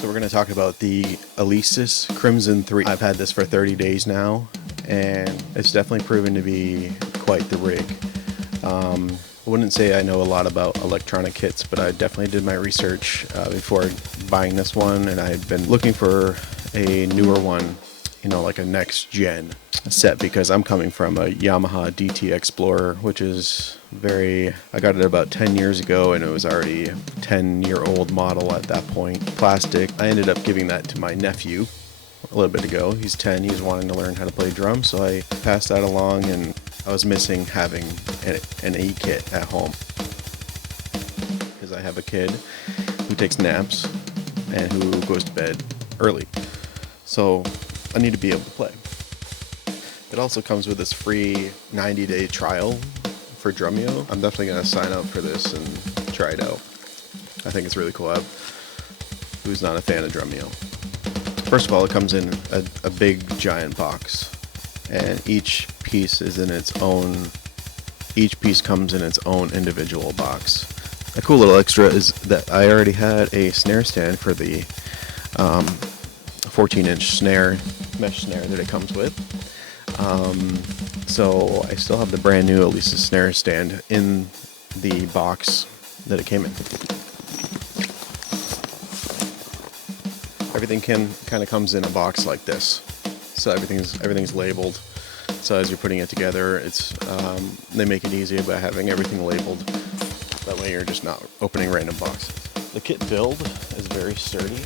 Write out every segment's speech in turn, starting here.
So we're going to talk about the Alesis Crimson 3. I've had this for 30 days now, and it's definitely proven to be quite the rig. I wouldn't say I know a lot about electronic kits, but I definitely did my research before buying this one, and I've been looking for a newer one, you know, like a next gen set, because I'm coming from a Yamaha DT Explorer, which is I got it about 10 years ago, and it was already a 10-year-old model at that point. Plastic. I ended up giving that to my nephew a little bit ago. He's 10, he's wanting to learn how to play drums, so I passed that along, and I was missing having an E-kit at home, because I have a kid who takes naps and who goes to bed early, so I need to be able to play. It also comes with this free 90-day trial for Drumeo. I'm definitely going to sign up for this and try it out. I think it's really cool. Who's not a fan of Drumeo? First of all, it comes in a big giant box, and each piece comes in its own individual box. A cool little extra is that I already had a snare stand for the 14-inch mesh snare that it comes with. So I still have the brand new Alesis snare stand in the box that it came in. Everything kind of comes in a box like this, so everything's labeled. So as you're putting it together, they make it easier by having everything labeled. That way you're just not opening random boxes. The kit build is very sturdy.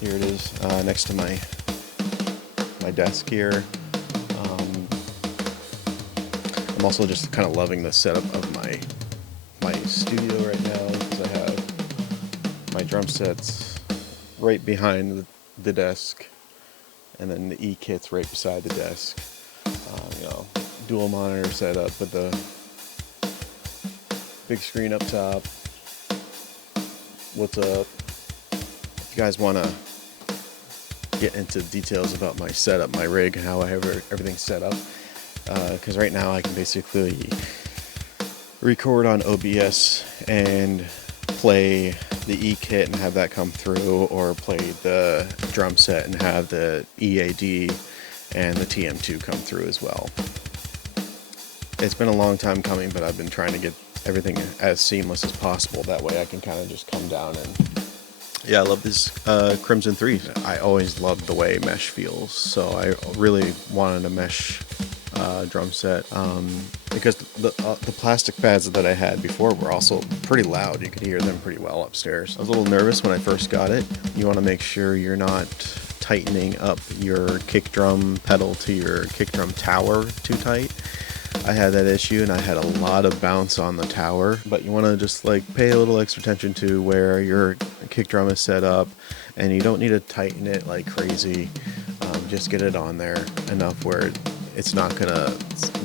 Here it is next to my desk here. I'm also just kind of loving the setup of my studio right now, because I have my drum sets right behind the desk, and then the E-kit's right beside the desk. Dual monitor setup with the big screen up top. What's up? If you guys want to get into details about my setup, my rig, how I have everything set up, because right now I can basically record on OBS and play the E-kit and have that come through, or play the drum set and have the EAD and the TM2 come through as well. It's been a long time coming, but I've been trying to get everything as seamless as possible. That way I can kind of just come down and... Yeah, I love this Crimson 3. I always loved the way mesh feels, so I really wanted a mesh drum set, because the plastic pads that I had before were also pretty loud. You could hear them pretty well upstairs. I was a little nervous when I first got it. You want to make sure you're not tightening up your kick drum pedal to your kick drum tower too tight. I had that issue, and I had a lot of bounce on the tower, but you want to just pay a little extra attention to where your kick drum is set up, and you don't need to tighten it like crazy. Just get it on there enough where it's not gonna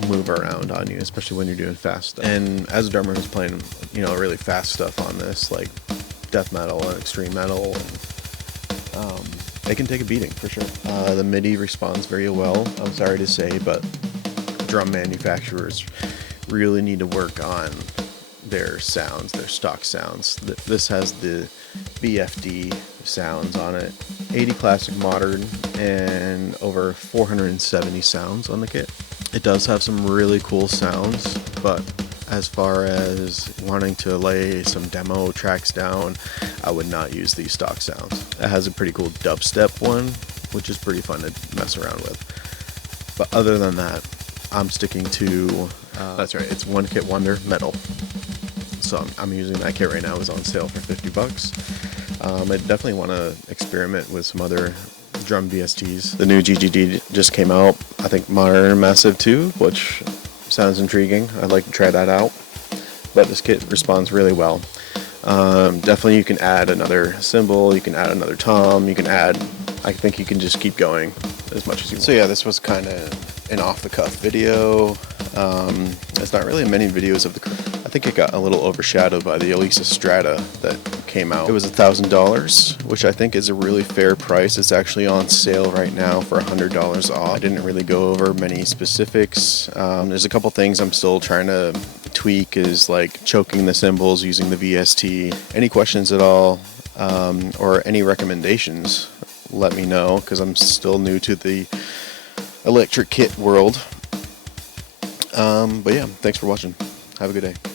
move around on you, especially when you're doing fast stuff. And as a drummer who's playing, really fast stuff on this, like death metal and extreme metal, and it can take a beating for sure. The MIDI responds very well, I'm sorry to say, but drum manufacturers really need to work on their sounds, their stock sounds. This has the BFD sounds on it, 80 classic modern, and over 470 sounds on the kit. It does have some really cool sounds, but as far as wanting to lay some demo tracks down, I would not use these stock sounds. It has a pretty cool dubstep one, which is pretty fun to mess around with. But other than that, I'm sticking to, that's right, it's One Kit Wonder Metal. So I'm using that kit right now. It's on sale for $50. I definitely want to experiment with some other drum VSTs. The new GGD just came out. I think Modern and Massive 2, which sounds intriguing. I'd like to try that out. But this kit responds really well. Definitely you can add another cymbal, you can add another tom, I think you can just keep going as much as you want. So yeah, this was kind of an off-the-cuff video. It's not really many videos of I think it got a little overshadowed by the Alesis Strata that came out. It was $1,000, which I think is a really fair price. It's actually on sale right now for $100 off. I didn't really go over many specifics. There's a couple things I'm still trying to tweak, is like choking the cymbals using the VST. Any questions at all, or any recommendations, let me know, because I'm still new to the electric kit world. But yeah, thanks for watching. Have a good day.